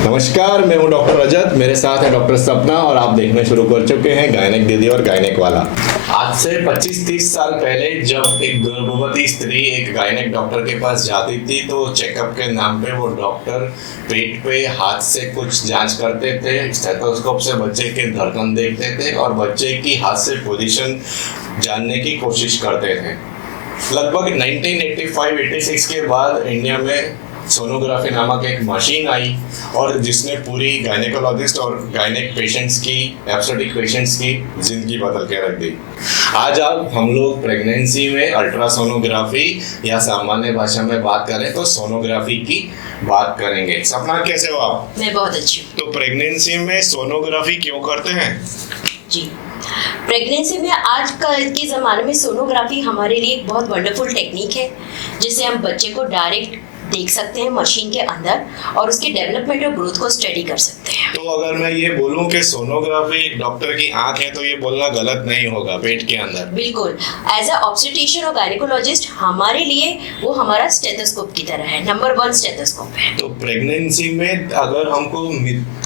नमस्कार, मैं हूं डॉक्टर रजत। मेरे साथ है डॉक्टर सपना और आप देखना शुरू कर चुके हैं गायनेक दीदी और गायनेक वाला। आज से 25-30 साल पहले जब एक गर्भवती स्त्री एक गायनेक डॉक्टर के पास जाती थी तो चेकअप के नाम पे वो डॉक्टर पेट पे हाथ से कुछ जांच करते थे, स्टेथोस्कोप से बच्चे के धड़कन देखते थे और बच्चे की हाथ से पोजीशन जानने की कोशिश करते थे। लगभग 1985-86 के बाद इंडिया में सोनोग्राफी नामक एक मशीन आई और जिसने पूरी गायनेकोलॉजिस्ट और गायनेक पेशेंट्स की, एब्सटेटिक पेशेंट्स की जिंदगी बदल के रख दी। आज आप हम लोग प्रेगनेंसी में अल्ट्रासोनोग्राफी या सामान्य भाषा में बात करें तो सोनोग्राफी की बात करेंगे। सपना, कैसे हो आप? मैं बहुत अच्छी हूँ। तो प्रेगनेंसी में सोनोग्राफी क्यों करते हैं? जी, प्रेगनेंसी में आज के ज़माने में सोनोग्राफी हमारे लिए एक बहुत वंडरफुल टेक्निक है जिससे हम बच्चे को डायरेक्ट देख सकते हैं मशीन के अंदर और उसके डेवलपमेंट और ग्रोथ को स्टडी कर सकते हैं। तो अगर मैं ये बोलूं कि सोनोग्राफी एक डॉक्टर की आंख है तो ये बोलना गलत नहीं होगा पेट के अंदर? बिल्कुल, एज अ ऑब्स्टेट्रिशियन और गायनेकोलॉजिस्ट हमारे लिए वो हमारा स्टेथोस्कोप की तरह है, नंबर 1 स्टेथोस्कोप है। तो प्रेगनेंसी में अगर हमको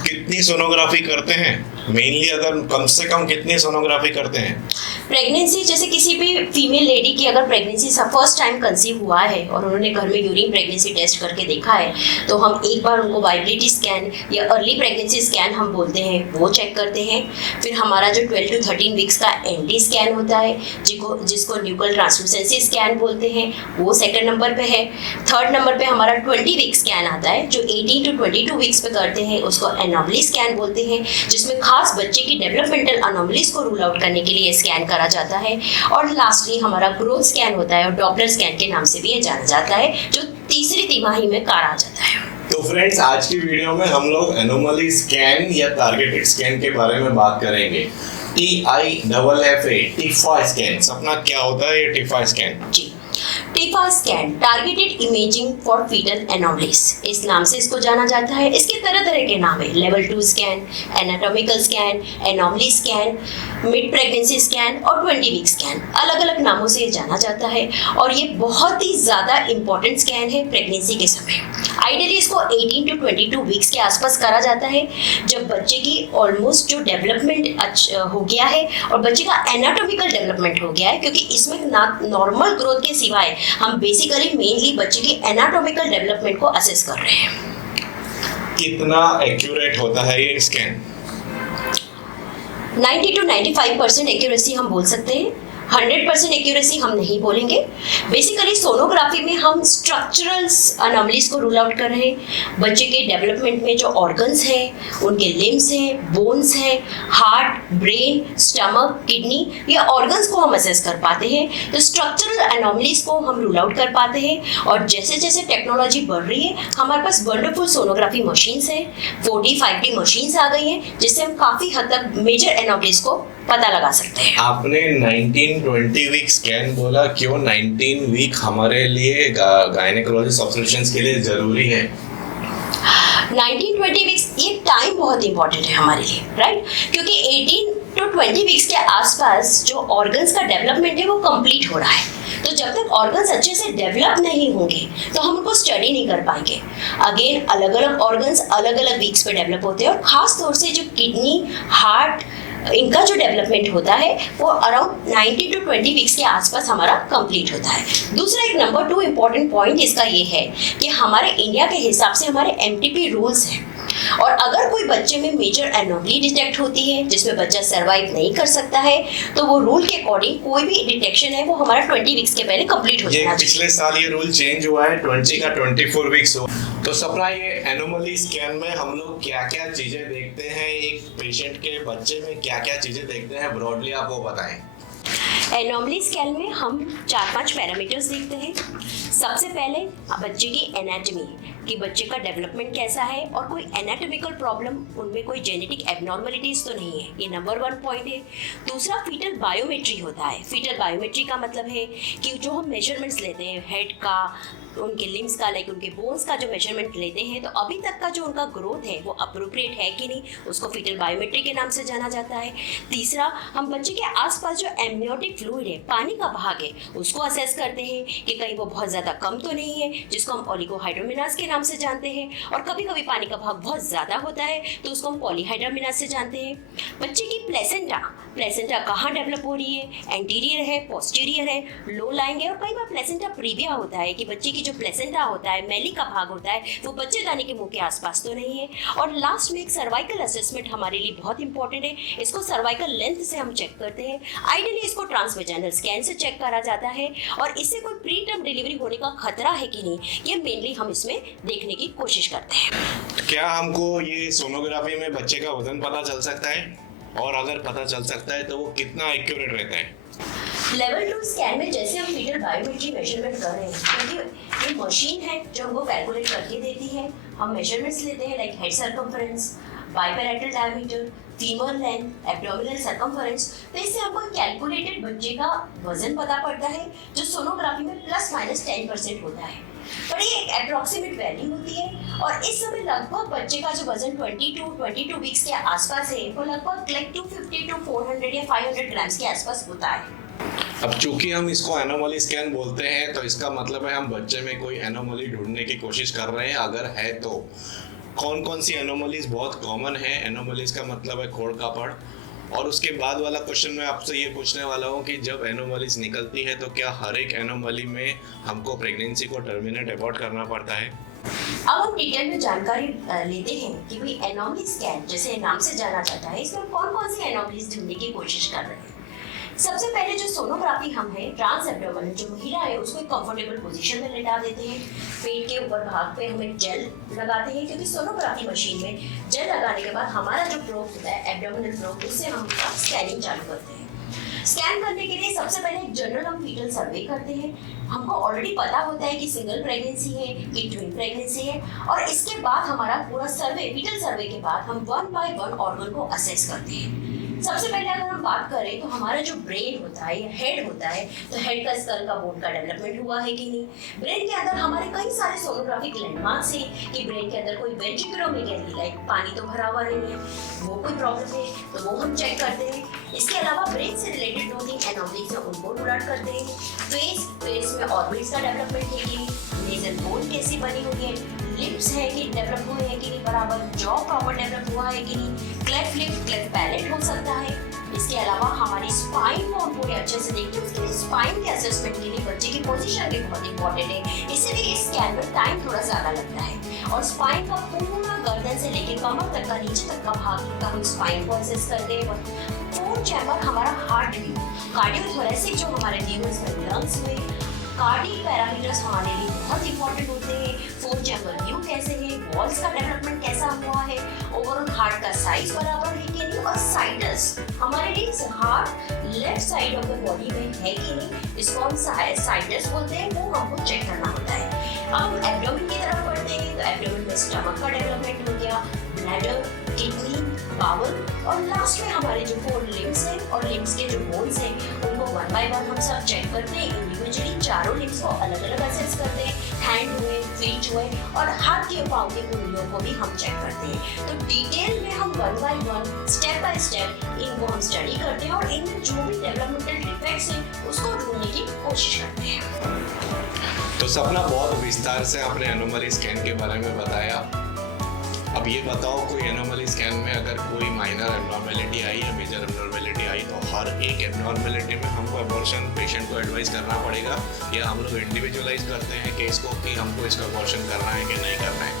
कितनी सोनोग्राफी करते हैं, मेनली अगर कम से कम कितनी सोनोग्राफी करते हैं? प्रेगनेंसी, जैसे किसी भी फीमेल लेडी की अगर प्रेगनेंसी फर्स्ट टाइम कंसीव हुआ है और उन्होंने घर में यूरिन प्रेगनेंसी टेस्ट करके देखा है तो हम एक बार उनको वाइबिलिटी स्कैन या अर्ली प्रेगनेंसी स्कैन हम बोलते हैं वो चेक करते हैं। फिर हमारा जो 12 to 13 वीक्स का एनडी स्कैन होता है जिसको न्यूक्लियर ट्रांसलूसेंसी स्कैन बोलते हैं, वो सेकंड नंबर पे है। थर्ड नंबर पे हमारा 20 वीक स्कैन आता है जो 18 to 22 वीक्स पे करते हैं, उसको एनोमली स्कैन बोलते हैं, जिसमें खास बच्चे की डेवलपमेंटल अनोमलीज को रूल आउट करने के लिए स्कैन करा जाता है। और लास्टली हमारा ग्रोथ स्कैन होता है और डॉपलर स्कैन के नाम से भी ये जाना जाता है जो तीसरी तिमाही में करा जाता है। तो फ्रेंड्स, आज की वीडियो में हम लोग एनोमली स्कैन या टारगेटेड स्कैन के बारे में बात करेंगे। TIFFA, TIFFA scan. सपना, क्या होता है ये टिफा स्कैन? जी, TIFFA scan targeted imaging for fetal anomalies, इस नाम से इसको जाना जाता है। इसके तरह तरह के नाम है, level 2 scan, anatomical scan, anomaly scan, mid pregnancy scan और 20 वीक स्कैन, अलग अलग नामों से ये जाना जाता है। और ये बहुत ही ज़्यादा इंपॉर्टेंट स्कैन है प्रेगनेंसी के समय। आइडियली इसको 18 to 22 वीक्स के आसपास करा जाता है जब बच्चे की ऑलमोस्ट जो डेवलपमेंट हो गया है और बच्चे का एनाटॉमिकल डेवलपमेंट हो गया है, क्योंकि इसमें नॉर्मल ग्रोथ के सिवाय हम बेसिकली मेनली बच्चे की एनाटॉमिकल डेवलपमेंट को असेस कर रहे हैं। कितना एक्यूरेट होता है ये स्कैन? 90 to 95% एक्यूरेसी हम बोल सकते हैं, 100% एक्यूरेसी हम नहीं बोलेंगे। बेसिकली सोनोग्राफी में हम स्ट्रक्चरल अनोमलीज को रूल आउट कर रहे हैं। बच्चे के डेवलपमेंट में जो ऑर्गन्स हैं, उनके लिम्स हैं, बोन्स हैं, हार्ट, ब्रेन, स्टमक, किडनी, ये ऑर्गन्स को हम असेस कर पाते हैं। तो स्ट्रक्चरल अनोमलीज को हम रूल आउट कर पाते हैं। और जैसे जैसे टेक्नोलॉजी बढ़ रही है हमारे पास वंडरफुल सोनोग्राफी मशीन्स हैं, 4D 5D मशीन्स आ गई हैं जिससे हम काफ़ी हद तक मेजर एनोमलीज को पता लगा सकते हैं। आपने 19-20 वीक स्कैन बोला, क्यों 19 वीक हमारे लिए गायनेकोलॉजिस्ट ऑब्स्टेट्रिशियंस के लिए जरूरी है? 19-20 वीक्स ये टाइम बहुत इंपॉर्टेंट है हमारे लिए, राइट? क्योंकि 18 to 20 वीक्स के आसपास जो ऑर्गन्स का डेवलपमेंट है वो कंप्लीट हो रहा है। तो जब तक ऑर्गन्स अच्छे से डेवलप नहीं होंगे तो हम उनको स्टडी नहीं कर पाएंगे। अगेन अलग अलग ऑर्गन्स अलग अलग वीक्स पे डेवलप होते हैं और खास तौर से जो किडनी, हार्ट, इनका जो डेवलपमेंट होता है वो अराउंड 90 to 20 वीक्स के आसपास हमारा कंप्लीट होता है। दूसरा एक नंबर 2 इम्पॉर्टेंट पॉइंट इसका ये है कि हमारे इंडिया के हिसाब से हमारे MTP रूल्स हैं और अगर कोई बच्चे में मेजर एनोमली डिटेक्ट होती है जिसमें बच्चा सर्वाइव नहीं कर सकता है तो वो रूल के अकॉर्डिंग कोई भी डिटेक्शन है वो हमारा 20 वीक्स के पहले कंप्लीट हो जाना चाहिए। पिछले साल ये रूल चेंज हुआ है, 20 का 24 वीक्स हुआ। तो सपना, ये एनोमली स्कैन में हम लोग क्या क्या चीजें देखते हैं, एक पेशेंट के बच्चे में क्या क्या चीजें देखते हैं, ब्रॉडली आप वो बताएं। एनोमली स्कैन में हम 4-5 पैरामीटर्स देखते हैं। सबसे पहले बच्चे की एनाटॉमी, कि बच्चे का डेवलपमेंट कैसा है और कोई एनाटॉमिकल प्रॉब्लम, उनमें कोई जेनेटिक एबनॉर्मलिटीज तो नहीं है, ये नंबर 1 पॉइंट है। दूसरा फीटल बायोमेट्री होता है। फीटल बायोमेट्री का मतलब है कि जो हम मेजरमेंट्स लेते हैं हेड का, उनके लिम्स का लाइक उनके बोन्स का जो मेजरमेंट लेते हैं, तो अभी तक का जो उनका ग्रोथ है वो अप्रोप्रिएट है कि नहीं, उसको फीटल बायोमेट्री के नाम से जाना जाता है। तीसरा, हम बच्चे के आसपास जो एमनियोटिक फ्लूइड है, पानी का भाग है, उसको असेस करते हैं कि कहीं वो बहुत ज़्यादा कम तो नहीं है, जिसको हम ओलिगोहाइड्रोमिनास के नाम से जानते हैं। और कभी कभी पानी का भाग बहुत ज़्यादा होता है तो उसको हम पॉलीहाइड्रोमिनास से जानते हैं। बच्चे की प्लेसेंटा कहाँ डेवलप हो रही है, एंटीरियर है, पोस्टीरियर है, लो लाइंग है, और कई बार प्लेसेंटा प्रीविया होता है कि बच्चे की जो प्लेसेंटा होता है, मैली का भाग होता है, वो बच्चेदानी के मुंह के आसपास तो नहीं है। और लास्ट में एक सर्वाइकल असेसमेंट हमारे लिए बहुत इंपॉर्टेंट है। इसको सर्वाइकल लेंथ से हम चेक करते हैं। आइडियली इसको ट्रांसवेजाइनल स्कैन से चेक करा जाता है, और इससे कोई प्री टर्म डिलीवरी होने का खतरा है कि नहीं, ये मेनली हम इसमें देखने की कोशिश करते हैं। क्या हमको ये सोनोग्राफी में बच्चे का वजन पता चल सकता है, और अगर पता चल सकता है तो वो कितना एक्यूरेट रहता है? लेवल 2 स्कैन में जैसे हम फीटल बायोमेट्री मेजरमेंट कर रहे हैं, क्योंकि ये मशीन है जो हमको कैलकुलेट करके देती है। हम मेजरमेंट्स लेते हैं like head circumference, biparietal diameter, femur length, abdominal circumference. तो इससे हमको कैलकुलेटेड बच्चे का वजन पता पड़ता है, जो सोनोग्राफी में ±10% होता है। पर ये एक अप्रोक्सीमेट वैल्यू होती है, और इस समय लगभग बच्चे का जो वजन 22 वीक्स के आसपास है, वो लगभग लाइक 250 to 400 या 500 ग्राम्स के आसपास होता है। अब चूंकि हम इसको एनोमली स्कैन बोलते हैं, तो इसका मतलब है हम बच्चे में कोई एनोमली ढूंढने की कोशिश कर रहे हैं। अगर है तो कौन कौन सी एनोमलीज बहुत कॉमन है? एनोमलीज का मतलब है खोड़ का पड़। और उसके बाद वाला क्वेश्चन मैं आपसे ये पूछने वाला हूँ कि जब एनोमलीज निकलती है तो क्या हर एक एनोमली में हमको प्रेगनेंसी को टर्मिनेट अबॉर्ट करना पड़ता है? अब हम डिटेल में जानकारी लेते हैं कि भाई एनोमली स्कैन जैसे नाम से जाना जाता है, इसमें कौन कौन सी एनोमलीज ढूंढने की कोशिश कर रहे हैं। सबसे पहले जो सोनोग्राफी हम है, ट्रांस एब्डोमिनल जो महिला है उसको एक कंफर्टेबल पोजीशन में लेटा देते हैं। पेट के ऊपर भाग पे हम एक जेल लगाते हैं, क्योंकि सोनोग्राफी मशीन में जेल लगाने के बाद हमारा जो प्रोब होता है एब्डोमिनल प्रोब, उससे हम स्कैनिंग चालू करते हैं। स्कैन करने के लिए सबसे पहले एक जनरल हम फीटल सर्वे करते हैं। हमको ऑलरेडी पता होता है कि सिंगल प्रेगनेंसी है कि ट्विन प्रेगनेंसी है, और इसके बाद हमारा पूरा सर्वे, फीटल सर्वे के बाद हम 1 by 1 ऑर्गन को असेस करते हैं। सबसे पहले अगर हम बात करें तो हमारा जो ब्रेन होता है या हेड होता है, तो हेड का स्कल का बोन का डेवलपमेंट हुआ है कि नहीं। ब्रेन के अंदर हमारे कई सारे सोनोग्राफिक लैंडमार्क्स हैं कि ब्रेन के अंदर कोई वेंट्रिकुलोमेगैली लाइक पानी तो भरा हुआ नहीं है, वो कोई प्रॉब्लम है तो वो हम चेक करते हैं। इसके अलावा ब्रेन से रिलेटेड 2-3 एनोमलीज हैं, उनको रूल आउट करते हैं। फेस में ऑर्बिट्स का डेवलपमेंट है कि नेजल बोन कैसी बनी हुई है, लिप्स है कि डेवलप हुए हैं कि नहीं बराबर, जॉ प्रॉपर डेवलप हुआ है कि नहीं, क्लेफ्ट लिप, क्लेफ्ट पैलेट हो सकता है। इसके अलावा हमारी स्पाइन को हम पूरे अच्छे से देखते हैं। उसके स्पाइन के असेसमेंट के लिए बच्चे की पोजीशन भी बहुत इंपॉर्टेंट है, इसीलिए इस स्कैन में टाइम थोड़ा ज़्यादा लगता है। और स्पाइन का पूरा गर्दन से लेकर कमर तक का नीचे तक का भाग का हम स्पाइन को असेस करते हैं। फोर्थ चैम्बर हमारा हार्ट व्यू, कार्डियोथोरेसिक जो हमारे न्यूरॉन्स में लंग्स हुए, कार्डियक पैरामीटर्स हमारे लिए बहुत इंपॉर्टेंट होते हैं। फोर्थ चैम्बर व्यू कैसे है, वॉल्स का डेवलपमेंट कैसा हुआ है, ओवरऑल हार्ट का साइज बराबर है कि नहीं, और साइडस हमारे लिए heart left side of the body में है कि नहीं, इसको हम साइडस बोलते हैं, वो हमको चेक करना होता है। अब हम एब्डोमेन की तरफ बढ़ते हैं, तो एब्डोमेन में स्टमक का डेवलपमेंट हो गया, ब्लैडर, किडनी, बावल, और लास्ट में हमारे जो 4 लिम्स हैं और लिम्स के जो बोन्स हैं, उनको 1 by 1 हम सब चेक करते हैं। इंडिविजुअली चारों लिम्स को अलग अलग असेस करते हैं, हैंड हुए, फीट हुए, और हाथ के पाँव की उंगलियों को भी हम चेक करते हैं। तो डिटेल में हम 1 by 1 स्टेप बाय स्टेप इनको हम स्टडी करते हैं, और इनमें जो भी डेवलपमेंटल डिफेक्ट्स हैं उसको ढूंढने की कोशिश करते हैं। तो सपना बहुत विस्तार से आपने एनोमली स्कैन के बारे में बताया। अब ये बताओ, कोई एनोमली स्कैन में अगर कोई माइनर एबनॉर्मेलिटी आई या मेजर एबनॉर्मेलिटी आई, तो हर एक एबनॉर्मेलिटी में हमको अबॉर्शन पेशेंट को एडवाइस करना पड़ेगा, या हम लोग इंडिविजुअलाइज करते हैं केस को कि हमको इसका अबॉर्शन करना है कि नहीं करना है?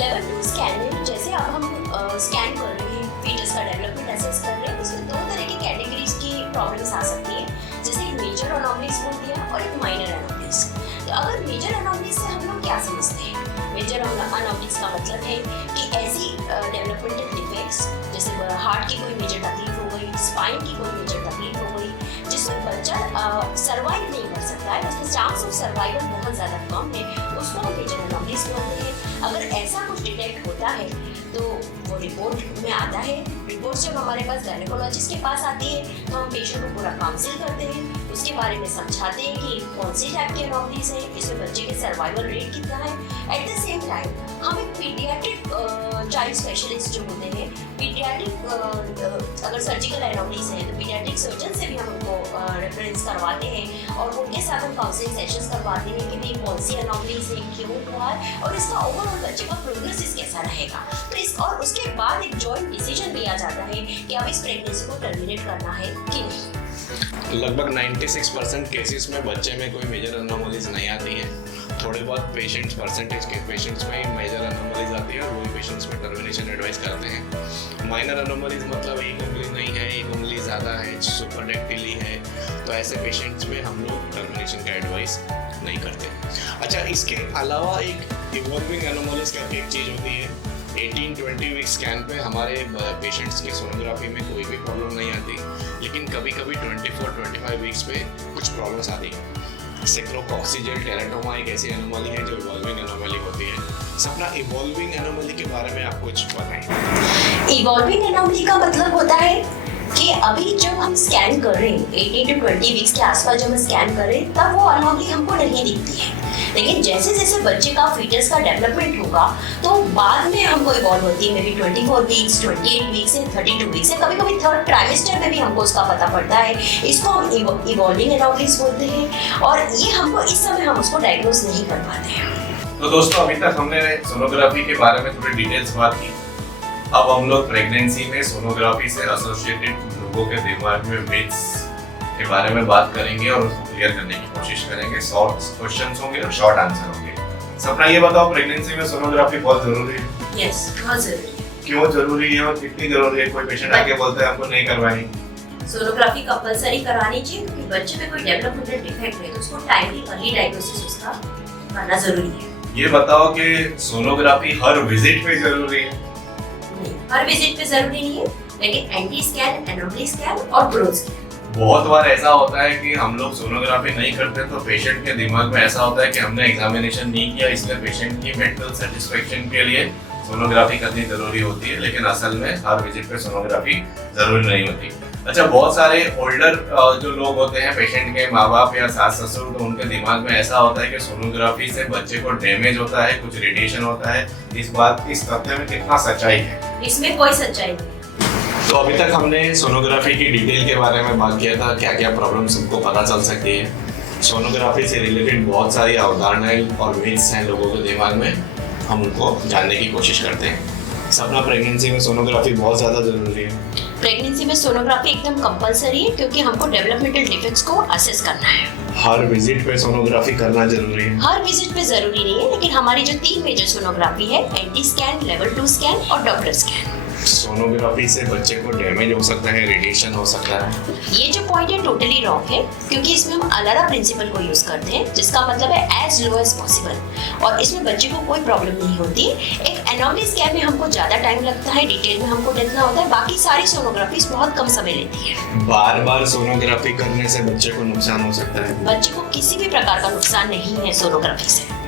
लेवल 2 स्कैन में जैसे अब हम स्कैन कर रहे हैं, फीटस का डेवलपमेंट असेस कर रहे हैं, उसमें 2 तरह की कैटेगरीज की प्रॉब्लम्स आ सकती है, जैसे एक मेजर एनोमलीज बोल दिया और एक माइनर एनोमलीज। तो अगर मेजर एनोमलीज से हम लोग क्या समझते हैं? मेजर एनोमलीज का मतलब है कि ऐसी डेवलपमेंटल डिफेक्ट्स जैसे हार्ट की कोई मेजर तकलीफ हो गई, स्पाइन की कोई मेजर तकलीफ हो गई, जिसमें बच्चा सर्वाइव नहीं कर सकता है, उसमें चांस ऑफ सर्वाइवल बहुत ज़्यादा कम है, उसको हम मेजर एनोमलीज बोलते हैं। अगर ऐसा कुछ डिटेक्ट होता है तो वो रिपोर्ट में आता है। रिपोर्ट जब हमारे पास गायनेकोलॉजिस्ट के पास आती है तो हम पेशेंट को पूरा काउंसिल करते हैं, उसके बारे में समझाते हैं कि कौन सी टाइप की एनोमलीज है, इसमें बच्चे के सर्वाइवल रेट कितना है। एट द सेम टाइम हम एक पीडियाट्रिक चाइल्ड स्पेशलिस्ट जो होते हैं, पीडियाट्रिक अगर सर्जिकल एनोमलीज है तो पीडियाट्रिक सर्जन से भी हम उनको रेफरेंस करवाते हैं और उनके साथ हम काउंसलिंग सेशंस करवाते हैं कि भाई कौन सी एनोमलीज है, क्यों हुआ है और इसका ओवरऑल बच्चे का प्रोग्रेस कैसा रहेगा। तो इस और उसके बाद एक जॉइंट डिसीजन लिया जाता है कि अब इस प्रेगनेंसी को टर्मिनेट करना है कि नहीं। लगभग 96% केसेस में बच्चे में कोई मेजर एनोमलीज नहीं आती है। थोड़े बहुत परसेंटेज के पेशेंट्स में मेजर एनोमलीज आती है और वही पेशेंट्स में टर्मिनेशन एडवाइस करते हैं। माइनर एनोमलीज मतलब एक उंगली नहीं है, एक उंगली ज़्यादा है, सुपरडेक्टिली है, तो ऐसे पेशेंट्स में हम लोग टर्मिनेशन का एडवाइस नहीं करते। अच्छा, इसके अलावा एक इवॉल्विंग एनोमलीज करके एक चीज़ होती है। 18-20 वीक स्कैन पे हमारे पेशेंट्स की सोनोग्राफी में कोई भी प्रॉब्लम नहीं आती, लेकिन कभी कभी 24-25 वीक्स पे कुछ प्रॉब्लम्स आती हैं। सेक्रोकॉक्सिजल टेराटोमा एक ऐसी एनोमली है जो इवॉल्विंग एनोमली होती है। सपना, इवॉल्विंग एनोमली के बारे में आप कुछ बताएं। इवॉल्विंग एनोमली का मतलब होता है कि अभी जब हम स्कैन कर रहे हैं 18 to 20 वीक्स के आसपास जब हम स्कैन कर रहे हैं तब वो एनोमली हमको नहीं दिखती है, लेकिन जैसे जैसे बच्चे का फीटस का डेवलपमेंट होगा तो बाद में हमको इवॉल्व होती है। मे बी 24 वीक्स, 28 वीक्स या 32 वीक्स या कभी कभी थर्ड ट्राइमेस्टर में भी हमको उसका पता पड़ता है। इसको हम इवॉल्विंग एनोमलीज बोलते हैं और ये हमको इस समय हम उसको डायग्नोज नहीं कर पाते हैं। तो दोस्तों, अभी तक हमने सोनोग्राफी के बारे में थोड़ी डिटेल्स बात की। अब हम लोग प्रेगनेंसी में सोनोग्राफी से एसोसिएटेड लोगों के दिमाग में मिथ्स के बारे में बात करेंगे और उसको क्लियर करने की कोशिश करेंगे। शॉर्ट क्वेश्चंस होंगे और शॉर्ट आंसर होंगे। सपना, ये बताओ, प्रेगनेंसी में सोनोग्राफी बहुत जरूरी है? यस, बहुत जरूरी है। क्यों जरूरी है और कितनी जरूरी है? कोई पेशेंट आके बोलता है हमको नहीं करवानी। सोनोग्राफी कंपलसरी करानी चाहिए क्योंकि बच्चे में कोई डेवलपमेंटल डिफेक्ट है तो उसको टाइमली अर्ली डायग्नोसिस उसका करना जरूरी है। ये बताओ कि सोनोग्राफी हर विजिट पे जरूरी है? नहीं, हर विजिट पे जरूरी नहीं है, लेकिन एंटी स्कैन, एनोमली स्कैन और ग्रोथ स्कैन। बहुत बार ऐसा होता है कि हम लोग सोनोग्राफी नहीं करते तो पेशेंट के दिमाग में ऐसा होता है कि हमने एग्जामिनेशन नहीं किया, इसलिए पेशेंट की मेंटल सेटिस्फेक्शन के लिए सोनोग्राफी करनी जरूरी होती है, लेकिन असल में हर विजिट पे सोनोग्राफी जरूरी नहीं होती। अच्छा, बहुत सारे ओल्डर जो लोग होते हैं, पेशेंट के माँ बाप या सास ससुर, तो उनके दिमाग में ऐसा होता है कि सोनोग्राफी से बच्चे को डैमेज होता है, कुछ रेडिएशन होता है। इस तथ्य में कितना सच्चाई है? इसमें कोई सच्चाई नहीं। तो अभी तक हमने सोनोग्राफी की डिटेल के बारे में बात किया था, क्या क्या प्रॉब्लम्स हमको पता चल सकती है। सोनोग्राफी से रिलेटेड बहुत सारी अवधारणाएं और मिथ्स हैं लोगों के दिमाग में, हम उनको जानने की कोशिश करते हैं। सपना, प्रेगनेंसी में सोनोग्राफी बहुत ज़्यादा ज़रूरी है। प्रेगनेंसी में सोनोग्राफी एकदम कंपलसरी है क्योंकि हमको डेवलपमेंटल डिफेक्ट्स को असेस करना है। हर विजिट पे सोनोग्राफी करना जरूरी है? हर विजिट पे जरूरी नहीं है, लेकिन हमारी जो 3 मेजर सोनोग्राफी है, एंटी स्कैन, लेवल 2 स्कैन और डॉपलर स्कैन। सोनोग्राफी से बच्चे को डैमेज हो सकता है, रेडिएशन हो सकता है। ये जो पॉइंट है टोटली रॉन्ग है क्योंकि इसमें हम अलारा प्रिंसिपल को यूज करते हैं, जिसका मतलब है एज लो एज पॉसिबल, और इसमें बच्चे को कोई प्रॉब्लम नहीं होती। एक एनोमली स्कैन में हमको ज्यादा टाइम लगता है, डिटेल में हमको देखना होता है, बाकी सारी सोनोग्राफी बहुत कम समय लेती है। बार बार सोनोग्राफी करने से बच्चे को नुकसान हो सकता है? बच्चे को किसी भी प्रकार का नुकसान नहीं है सोनोग्राफी से।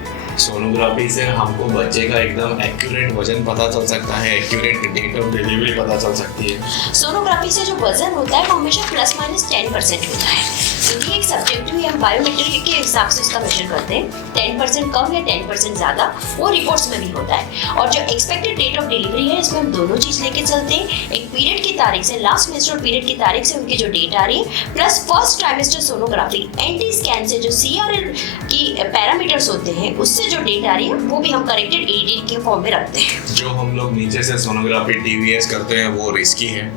सोनोग्राफी से हमको बच्चे का एकदम एक्यूरेट वजन पता चल सकता है, एक्यूरेट डेट ऑफ डिलीवरी पता चल सकती है। सोनोग्राफी से जो वजन होता है वो हमेशा ±10% होता है, क्योंकि एक सब्जेक्टिव या बायोमेट्रिक के हिसाब से उसका मेजर करते हैं। 10% कम या 10% ज़्यादा वो रिपोर्ट्स में भी होता है। और जो एक्सपेक्टेड डेट ऑफ डिलीवरी है, इसमें हम दोनों चीज़ लेके चलते हैं। एक पीरियड की तारीख से, लास्ट मेंस्ट्रुअल पीरियड की तारीख से उनकी जो डेट आ रही है, plus first trimester sonography anti scan से जो CRL की पैरामीटर्स होते हैं उससे जो डेट आ रही है वो भी हम करेक्टेड ADL के फॉर्म में रखते हैं। जो हम लोग नीचे से सोनोग्राफी TVS करते हैं वो रिस्की है?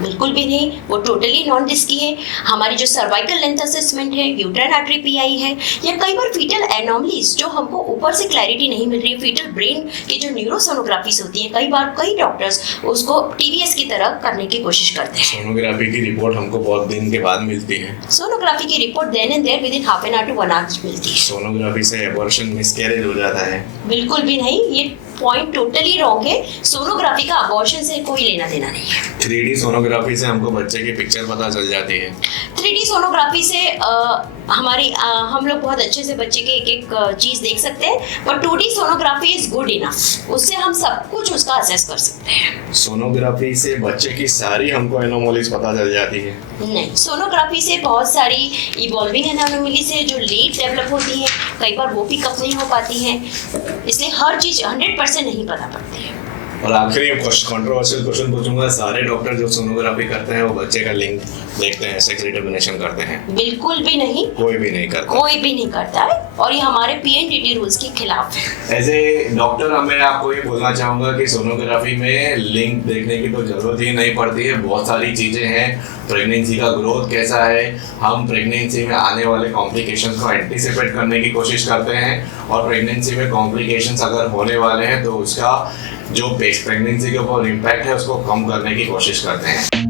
बिल्कुल भी नहीं, वो टोटली नॉन रिस्की है। हमारी जो सर्वाइकल लेंथ असेसमेंट है, यूट्राइन आर्टरी PI है, या कई बार फीटल एनोमलीज जो हमको ऊपर से क्लैरिटी नहीं मिल रही है, फीटल ब्रेन की जो न्यूरोसोनोग्राफीज होती है, कई बार कई डॉक्टर्स उसको TVS की तरह करने की कोशिश करते हैं। सोनोग्राफी की रिपोर्ट हमको बहुत दिन के बाद मिलती है? सोनोग्राफी की report then and there within half an hour to 1 hour मिलती है। सोनोग्राफी से एबॉर्शन, मिसकैरेज हो जाता है? बिल्कुल भी नहीं, ये पॉइंट टोटली रॉन्ग है। सोनोग्राफी का अबॉर्शन से कोई लेना देना नहीं है। 3D सोनोग्राफी से हमको बच्चे की पिक्चर पता चल जाती है? 3D सोनोग्राफी से हम लोग बहुत अच्छे से बच्चे के एक एक चीज़ देख सकते हैं, but 2D sonography is good enough, उससे हम सब कुछ उसका असेस कर सकते हैं। सोनोग्राफी से बच्चे की सारी हमको एनोमलीज पता चल जाती है? नहीं, सोनोग्राफी से बहुत सारी इवॉल्विंग एनोमलीज है जो लेट डेवलप होती हैं, कई बार वो पिकअप नहीं हो पाती हैं, इसलिए हर चीज़ 100% नहीं पता पड़ती है। और आखिरी कंट्रोवर्शियल क्वेश्चन पूछूंगा, सारे डॉक्टर जो सोनोग्राफी करते हैं वो बच्चे का लिंग देखते हैं, सेक्स डिटर्मिनेशन करते हैं? बिल्कुल भी नहीं, कोई भी नहीं करता। कोई भी नहीं करता है, और ये हमारे PNDT रूल्स के खिलाफ है। एज ए डॉक्टर मैं आपको ये बोलना चाहूँगा कि सोनोग्राफी में लिंग देखने की तो जरूरत ही नहीं पड़ती है। बहुत सारी चीज़ें हैं, प्रेगनेंसी का ग्रोथ कैसा है, हम प्रेगनेंसी में आने वाले कॉम्प्लिकेशंस को एंटीसिपेट करने की कोशिश करते हैं, और प्रेगनेंसी में कॉम्प्लिकेशंस अगर होने वाले हैं तो उसका जो प्रेगनेंसी के ऊपर इम्पैक्ट है उसको कम करने की कोशिश करते हैं।